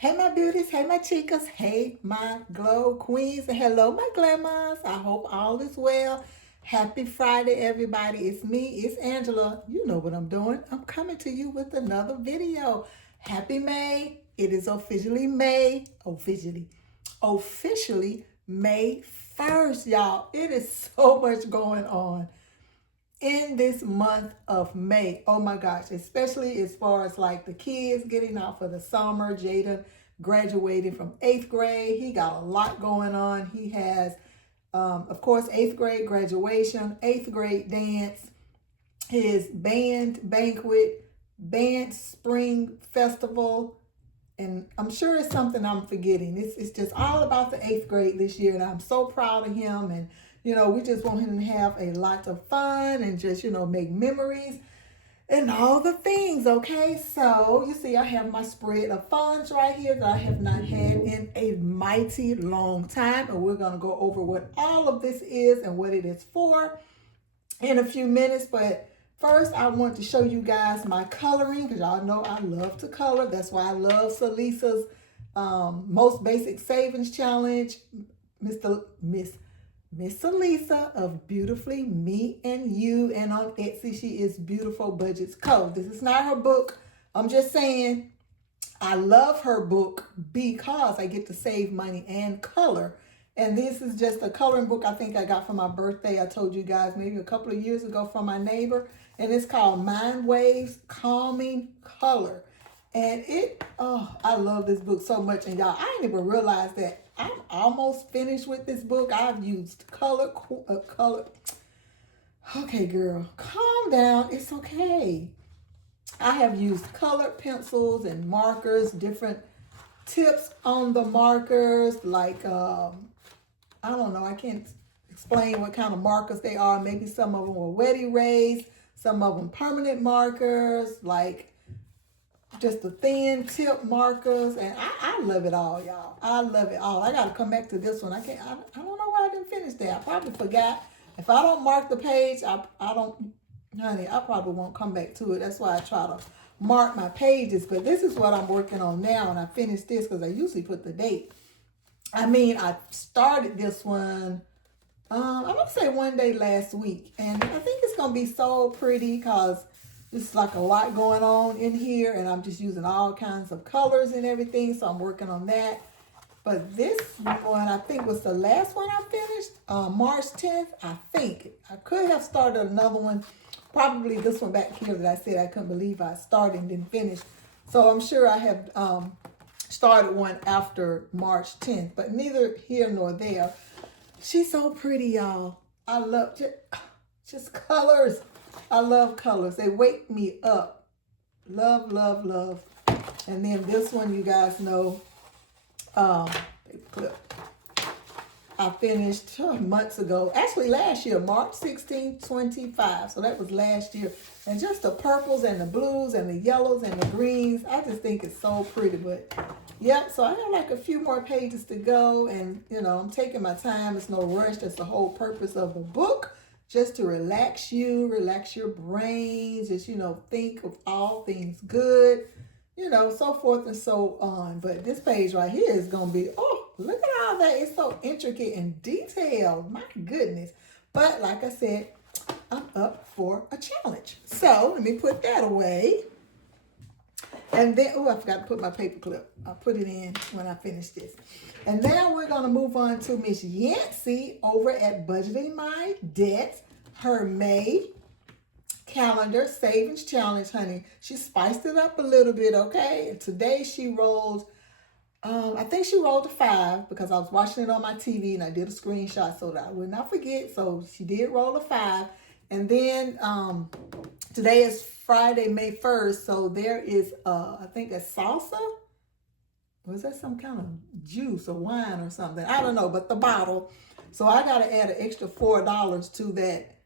Hey, my beauties. Hey, my chicas. Hey, my glow queens. And hello, my glamours. I hope all is well. Happy Friday, everybody. It's me. It's Angela. You know what I'm doing. I'm coming to you with another video. Happy May. It is officially May. Officially May 1st, y'all. It is so much going on in this month of May. Oh my gosh, especially as far as like the kids getting out for the summer. Jada graduating from 8th grade. He got a lot going on. He has, of course, 8th grade graduation, 8th grade dance, his band banquet, band spring festival, and I'm sure it's something I'm forgetting. It's just all about the 8th grade this year, and I'm so proud of him. And we just want him to have a lot of fun and just make memories and all the things. Okay, so you see, I have my spread of funds right here that I have not had in a mighty long time, and we're gonna go over what all of this is and what it is for in a few minutes. But first, I want to show you guys my coloring because y'all know I love to color. That's why I love Salisa's most basic savings challenge. Miss Salisa of Beautifully Me and You, and on Etsy she is Beautiful Budgets Co. This is not her book. I'm just saying I love her book because I get to save money and color. And this is just a coloring book I think I got for my birthday. I told you guys maybe a couple of years ago from my neighbor. And it's called Mind Waves Calming Color. And I love this book so much. And y'all, I didn't even realize that I'm almost finished with this book. I've used color. Okay, girl, calm down. It's okay. I have used colored pencils and markers, different tips on the markers, like, I don't know, I can't explain what kind of markers they are. Maybe some of them were wet erase, some of them permanent markers, like just the thin tip markers. And I love it all, y'all. I love it all. I got to come back to this one. I don't know why I didn't finish that. I probably forgot. If I don't mark the page, I don't, honey, I probably won't come back to it. That's why I try to mark my pages. But this is what I'm working on now, and I finished this because I usually put the date. I started this one, I'm going to say one day last week. And I think it's going to be so pretty because there's like a lot going on in here. And I'm just using all kinds of colors and everything. So I'm working on that. But this one, I think, was the last one I finished, March 10th, I think. I could have started another one, probably this one back here that I said I couldn't believe I started and didn't finish. So I'm sure I have started one after March 10th, but neither here nor there. She's so pretty, y'all. I love just colors. I love colors. They wake me up. Love, love, love. And then this one, you guys know, paper clip. I finished months ago, actually last year, March 16th, 25. So that was last year. And just the purples and the blues and the yellows and the greens, I just think it's so pretty. But yep, so I have like a few more pages to go, and I'm taking my time. It's no rush. That's the whole purpose of the book, just to relax you, relax your brains, just think of all things good, so forth and so on. But this page right here is gonna be, oh, look at all that. It's so intricate and detailed. My goodness. But like I said, I'm up for a challenge. So let me put that away. And then, oh, I forgot to put my paper clip. I'll put it in when I finish this. And now we're going to move on to Miss Yancey over at Budgeting My Debts, her May calendar savings challenge, honey. She spiced it up a little bit, okay? Today she rolled, I think she rolled a 5 because I was watching it on my TV and I did a screenshot so that I would not forget. So she did roll a 5. And then today is Friday, May 1st. So there is, I think a salsa. Was that some kind of juice or wine or something? I don't know, but the bottle. So I got to add an extra $4 to that,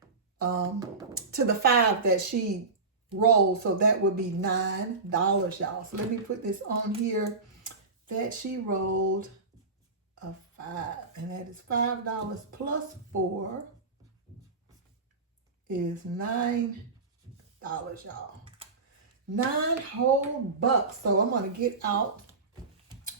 to the 5 that she rolled. So that would be $9, y'all. So let me put this on here that she rolled a 5. And that is $5 plus 4 is $9, y'all. 9 whole bucks. So I'm going to get out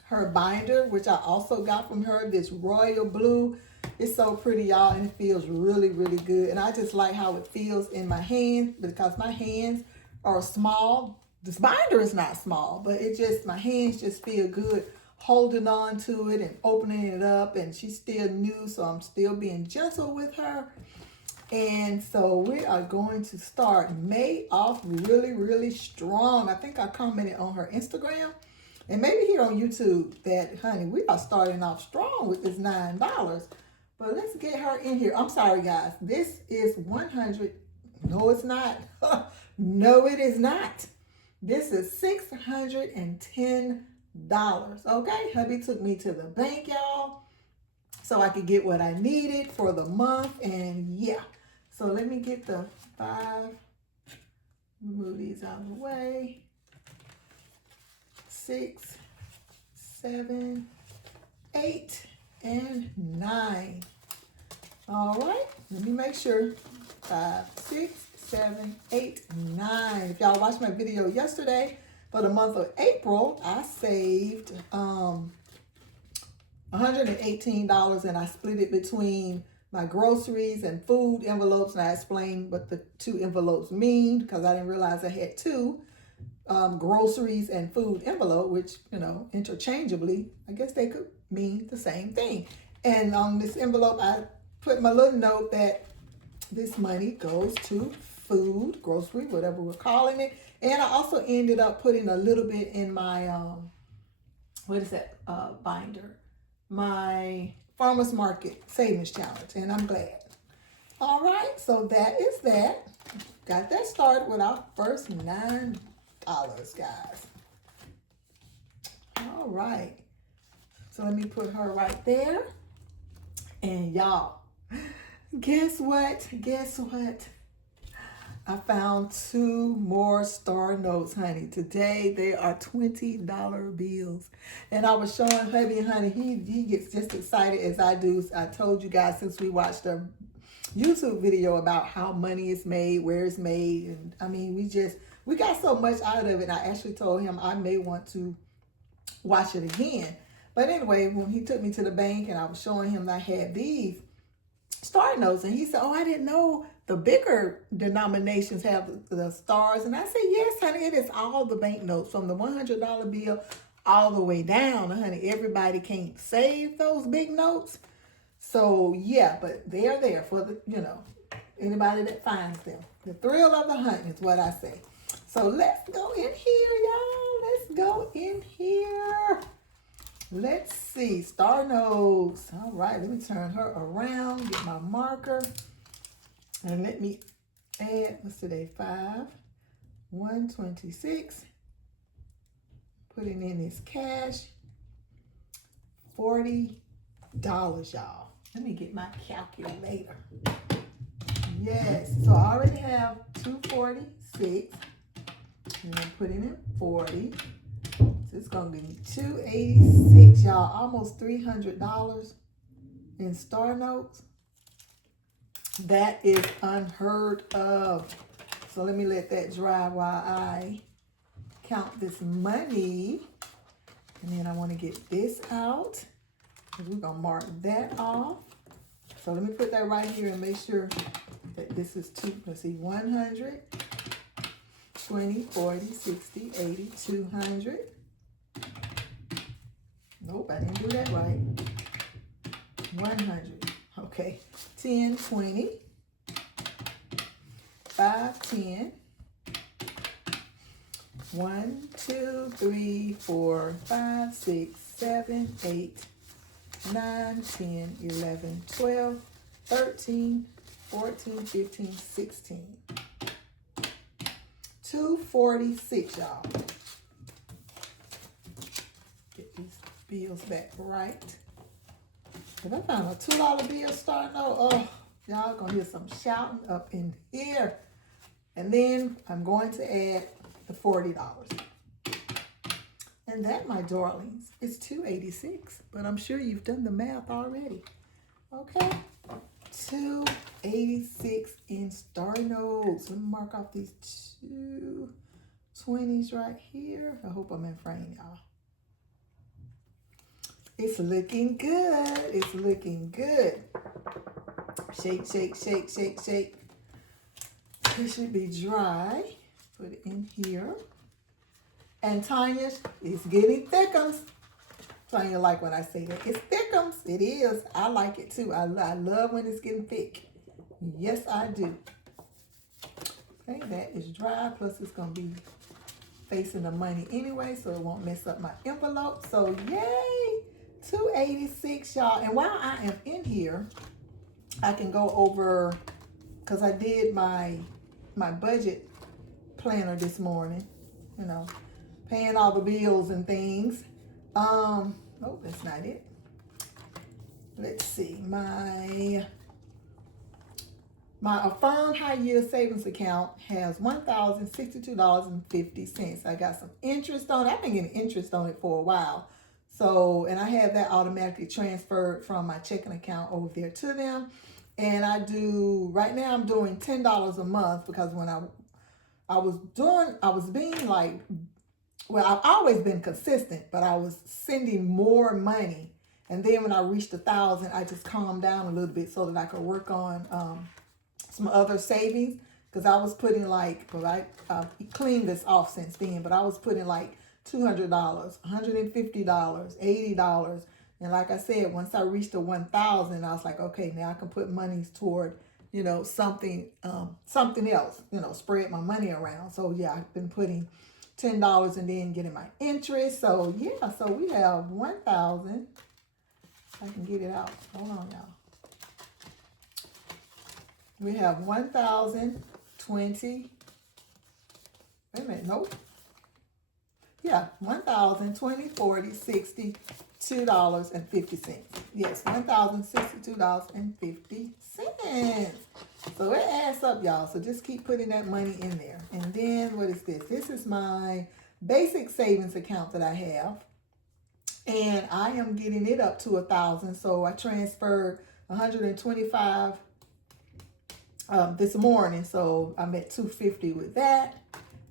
her binder, which I also got from her, this royal blue. It's so pretty, y'all, and it feels really, really good. And I just like how it feels in my hands because my hands are small. This binder is not small, but it just, my hands just feel good holding on to it and opening it up. And she's still new, so I'm still being gentle with her. And so we are going to start May off really, really strong. I think I commented on her Instagram and maybe here on YouTube that, honey, we are starting off strong with this $9. But let's get her in here. I'm sorry, guys. This is 100. No, it's not. No, it is not. This is $610. Okay, hubby took me to the bank, y'all, so I could get what I needed for the month. And yeah, so let me get the 5. Move these out of the way. 6, 7, 8, and 9. All right, let me make sure. 5, 6, 7, 8, 9. If y'all watched my video yesterday for the month of April, I saved $118, and I split it between my groceries and food envelopes, and I explained what the 2 envelopes mean because I didn't realize I had 2 groceries and food envelope, which, you know, interchangeably, I guess they could mean the same thing. And on this envelope, I put my little note that this money goes to food, grocery, whatever we're calling it. And I also ended up putting a little bit in my, what is that binder? My farmer's market savings challenge, and I'm glad. All right, so that is that. Got that started with our first $9, guys. All right, so let me put her right there. And y'all, guess what? Guess what? I found 2 more star notes, honey. Today they are $20 bills. And I was showing hubby, honey, he gets just excited as I do. I told you guys since we watched a YouTube video about how money is made, where it's made. And I mean, we got so much out of it. I actually told him I may want to watch it again. But anyway, when he took me to the bank and I was showing him that I had these star notes, and he said, oh, I didn't know the bigger denominations have the stars. And I said, yes, honey, it is all the banknotes from the $100 bill all the way down. Honey, everybody can't save those big notes. So yeah, but they're there for the, you know, anybody that finds them. The thrill of the hunt is what I say. So let's go in here, y'all. Let's go in here. Let's see, star notes. All right, let me turn her around, get my marker. And let me add, what's today, 5, 126. Putting in this cash, $40, y'all. Let me get my calculator. Yes, so I already have 246. And I'm putting in 40. So it's gonna be 286, y'all. Almost $300 in star notes. That is unheard of. So let me let that dry while I count this money. And then I want to get this out. We're going to mark that off. So let me put that right here and make sure that this is let's see, 100, 20, 40, 60, 80, 200. Nope, I didn't do that right. 100. Okay, 10, 20, 5, 10, 1, 2, 3, 4, 5, 6, 7, 8, 9, 10, 11, 12, 13, 14, 15, 16. 246, y'all. Get these bills back right. If I found a $2 bill starting out, oh, y'all gonna hear some shouting up in here. And then I'm going to add the $40. And that, my darlings, is $286. But I'm sure you've done the math already. Okay, $286 in star notes. Let me mark off these 2 20s right here. I hope I'm in frame, y'all. It's looking good. It's looking good. Shake, shake, shake, shake, shake. It should be dry. Put it in here. And Tanya, it's getting thickums. Tanya like when I say that. It's thickums. It is. I like it too. I love when it's getting thick. Yes, I do. Okay, that is dry. Plus, it's going to be facing the money anyway, so it won't mess up my envelope. So, yay! $286, y'all. And while I am in here, I can go over, because I did my budget planner this morning, you know, paying all the bills and things. Oh, that's not it. Let's see. My Affirm High Yield Savings Account has $1,062.50. I got some interest on it. I've been getting interest on it for a while. So, and I have that automatically transferred from my checking account over there to them. And I do, right now I'm doing $10 a month, because when I was being like, well, I've always been consistent, but I was sending more money. And then when I reached 1,000, I just calmed down a little bit so that I could work on some other savings, because I was putting like, well, I cleaned this off since then, but I was putting like $200, $150, $80. And like I said, once I reached the 1,000, I was like, okay, now I can put monies toward, you know, something else, you know, spread my money around. So yeah, I've been putting $10 and then getting my interest. So yeah, so we have 1,000. I can get it out. Hold on, y'all. We have 1,020. Wait a minute, nope. Yeah, 1,020, 40, 60, $2.50. Yes, $1,062.50. So it adds up, y'all. So just keep putting that money in there. And then what is this? This is my basic savings account that I have. And I am getting it up to 1,000. So I transferred 125 this morning, so I'm at 250 with that.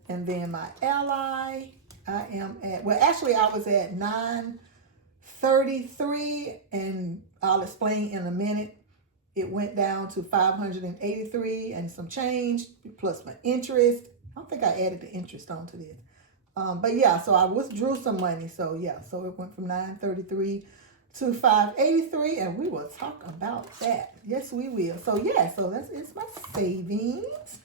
And then my ally, I am at, well, actually I was at 933, and I'll explain in a minute. It went down to 583 and some change, plus my interest. I don't think I added the interest onto this. But yeah, so I withdrew some money. So yeah, so it went from 933 to 583, and we will talk about that. Yes, we will. So yeah, so it's my savings.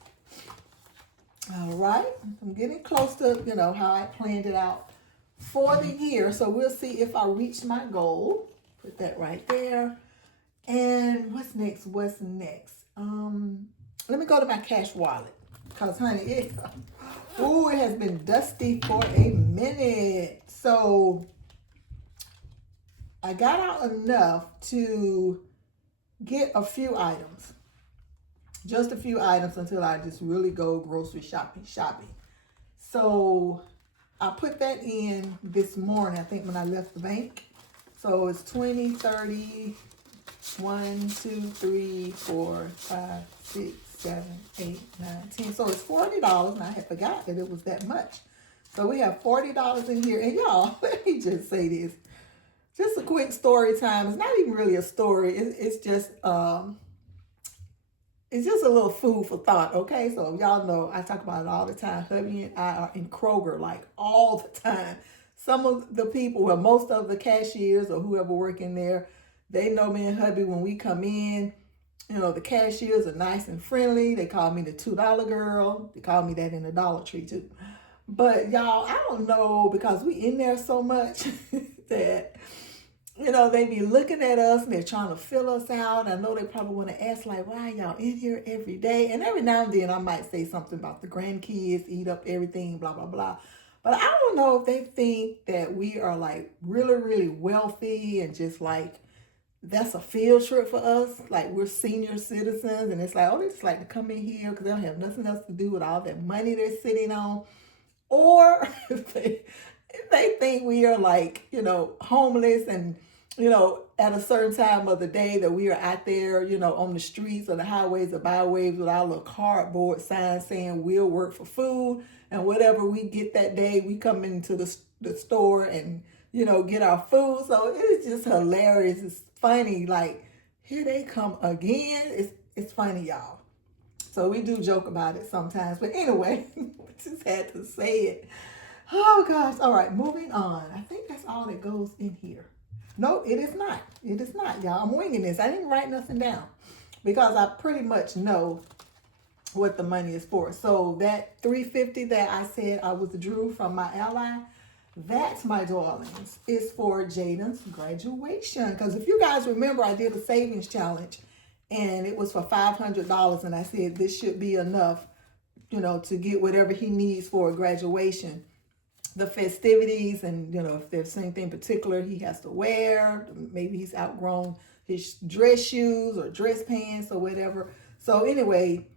All right, I'm getting close to, you know, how I planned it out for the year. So we'll see if I reach my goal. Put that right there. And what's next? What's next? Let me go to my cash wallet, because honey, it has been dusty for a minute. So I got out enough to get a few items, just a few items, until I just really go grocery shopping. So I put that in this morning, I think, when I left the bank. So it's 20, 30, 1, 2, 3, 4, 5, 6, 7, 8, 9, 10. So it's $40, and I had forgot that it was that much. So we have $40 in here. And y'all, let me just say this. Just a quick story time. It's not even really a story. It's just a little food for thought, okay? So y'all know I talk about it all the time. Hubby and I are in Kroger like all the time. Some of the people, well, most of the cashiers or whoever working there, they know me and hubby. When we come in, you know, the cashiers are nice and friendly. They call me the $2 girl. They call me that in the Dollar Tree too. But y'all, I don't know, because we in there so much that, you know, they be looking at us and they're trying to fill us out. I know they probably want to ask, like, why y'all in here every day? And every now and then I might say something about the grandkids eat up everything, blah, blah, blah. But I don't know if they think that we are like really, really wealthy and just like, that's a field trip for us. Like we're senior citizens, and it's like, oh, they just like to come in here because they don't have nothing else to do with all that money they're sitting on. Or if they think we are like, you know, homeless, and, you know, at a certain time of the day that we are out there, you know, on the streets or the highways or byways with our little cardboard signs saying we'll work for food, and whatever we get that day, we come into the store and get our food. So it's just hilarious. It's funny. Like, here they come again. It's funny, y'all. So we do joke about it sometimes. But anyway, just had to say it. Oh gosh. All right, moving on. I think that's all that goes in here. No, it is not. It is not, y'all. I'm winging this. I didn't write nothing down because I pretty much know what the money is for. So that $350 that I said I withdrew from my ally, that's, my darlings, is for Jaden's graduation. Because if you guys remember, I did a savings challenge and it was for $500, and I said this should be enough, to get whatever he needs for a graduation, the festivities, and if there's anything particular he has to wear, maybe he's outgrown his dress shoes or dress pants or whatever. So anyway,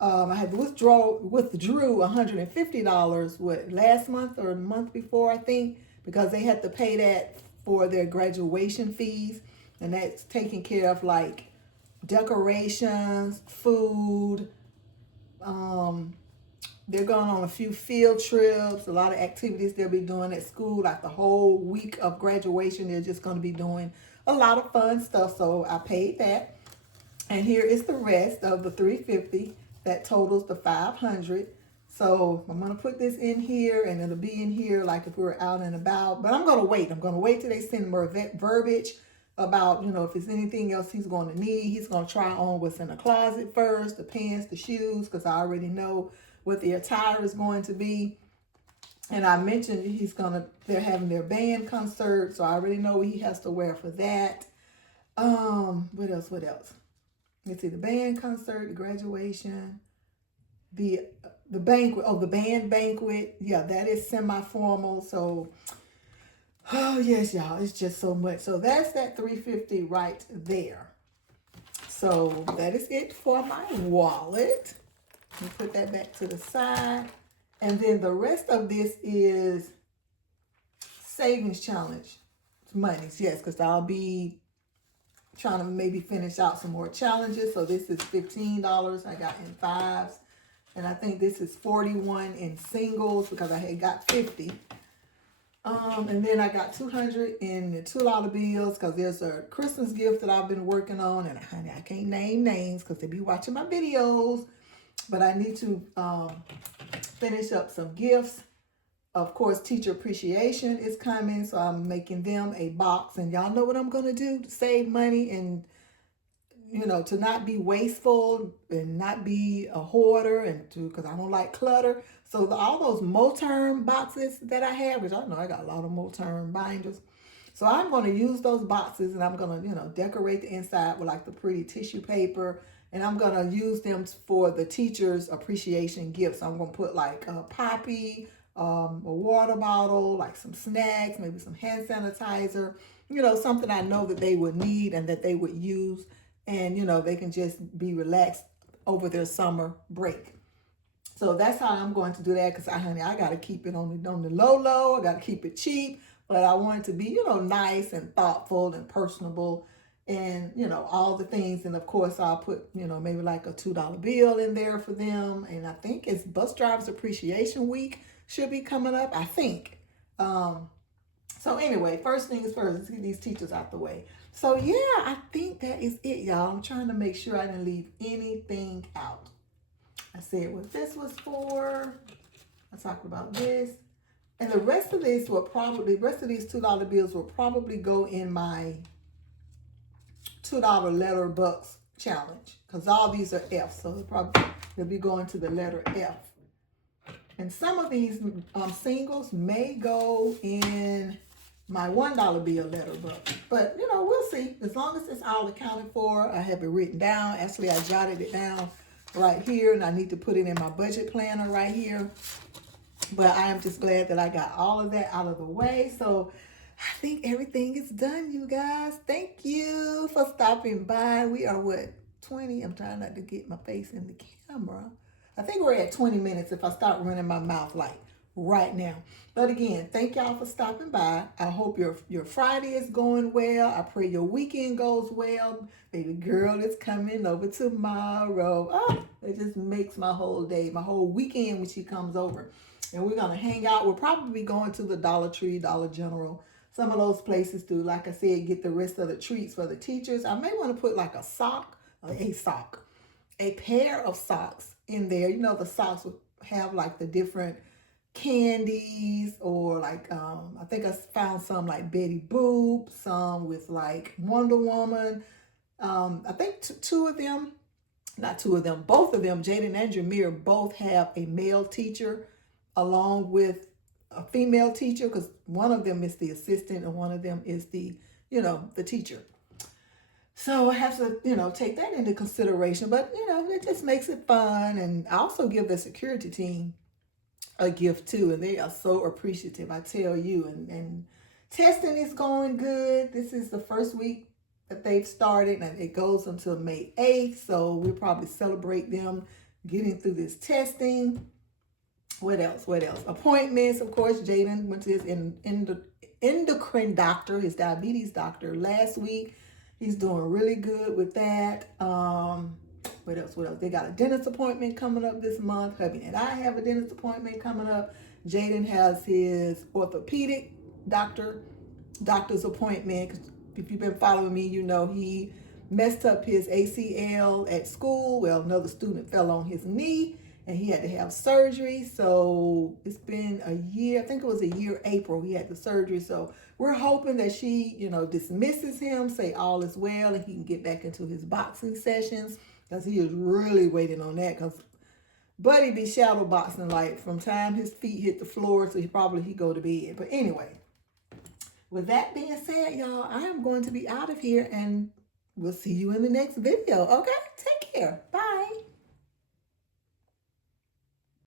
I had withdrew $150 last month or the month before, I think, because they had to pay that for their graduation fees, and that's taking care of like decorations, food. They're going on a few field trips, a lot of activities they'll be doing at school, like the whole week of graduation. They're just going to be doing a lot of fun stuff. So I paid that. And here is the rest of the $350 that totals the $500. So I'm going to put this in here, and it'll be in here like if we were out and about. But I'm going to wait. I'm going to wait till they send more verbiage about, if there's anything else he's going to need. He's going to try on what's in the closet first, the pants, the shoes, because I already know what the attire is going to be. And I mentioned they're having their band concert, so I already know what he has to wear for that. What else? Let's see, the band concert, the graduation, the banquet. Oh, the band banquet. Yeah, that is semi-formal. So, oh yes, y'all, it's just so much. So that's that $350 right there. So that is it for my wallet. Let me put that back to the side. And then the rest of this is savings challenge monies. Yes, because I'll be trying to maybe finish out some more challenges. So this is $15 I got in fives. And I think this is 41 in singles because I had got 50. And then I got 200 in the $2 bills because there's a Christmas gift that I've been working on. And honey, I can't name names because they be watching my videos. But I need to finish up some gifts. Of course, teacher appreciation is coming, so I'm making them a box. And y'all know what I'm going to do to save money and, to not be wasteful and not be a hoarder, and because I don't like clutter. So all those Moterm boxes that I have, which I know I got a lot of Moterm binders. So I'm going to use those boxes, and I'm going to, decorate the inside with like the pretty tissue paper. And I'm going to use them for the teacher's appreciation gifts. I'm going to put like a Poppy, a water bottle, like some snacks, maybe some hand sanitizer, something I know that they would need and that they would use. And, they can just be relaxed over their summer break. So that's how I'm going to do that because, honey, I got to keep it on the low. I got to keep it cheap. But I want it to be, nice and thoughtful and personable. And, all the things. And, of course, I'll put, maybe like a $2 bill in there for them. And I think it's Bus Drivers Appreciation Week should be coming up, I think. So, anyway, first things first, let's get these teachers out the way. So, yeah, I think that is it, y'all. I'm trying to make sure I didn't leave anything out. I said what this was for. I talked about this. And the rest of these $2 bills will probably go in my $2 letter bucks challenge because all these are F, so they'll be going to the letter F. And some of these singles may go in my $1 bill letter buck, but we'll see. As long as it's all accounted for, I have it written down. Actually, I jotted it down right here, and I need to put it in my budget planner right here. But I am just glad that I got all of that out of the way. So I think everything is done, you guys. Thank you for stopping by. We are 20? I'm trying not to get my face in the camera. I think we're at 20 minutes if I start running my mouth like right now. But again, thank y'all for stopping by. I hope your Friday is going well. I pray your weekend goes well. Baby girl is coming over tomorrow. Oh, it just makes my whole day, my whole weekend when she comes over. And we're gonna hang out. We'll probably be going to the Dollar Tree, Dollar General, some of those places to, like I said, get the rest of the treats for the teachers. I may want to put like a pair of socks in there. You know, the socks would have like the different candies, or like I think I found some like Betty Boop, some with like Wonder Woman. I think two of them, not two of them, both of them, Jaden and Jameer, both have a male teacher along with a female teacher, because one of them is the assistant and one of them is the, the teacher. So I have to, take that into consideration. But, it just makes it fun. And I also give the security team a gift too. And they are so appreciative, I tell you. And testing is going good. This is the first week that they've started, and it goes until May 8th. So we'll probably celebrate them getting through this testing. What else? Appointments, of course. Jaden went to his endocrine doctor, his diabetes doctor last week. He's doing really good with that. What else? They got a dentist appointment coming up this month. Hubby and I have a dentist appointment coming up. Jaden has his orthopedic doctor's appointment. If you've been following me, you know he messed up his ACL at school. Well, another student fell on his knee and he had to have surgery. So it's been a year. I think it was a year, April, he had the surgery. So we're hoping that she, dismisses him, say all is well, and he can get back into his boxing sessions, because he is really waiting on that, because Buddy be shadow boxing like from time his feet hit the floor, so he go to bed. But anyway, with that being said, y'all, I am going to be out of here, and we'll see you in the next video. Okay? Take care. Bye.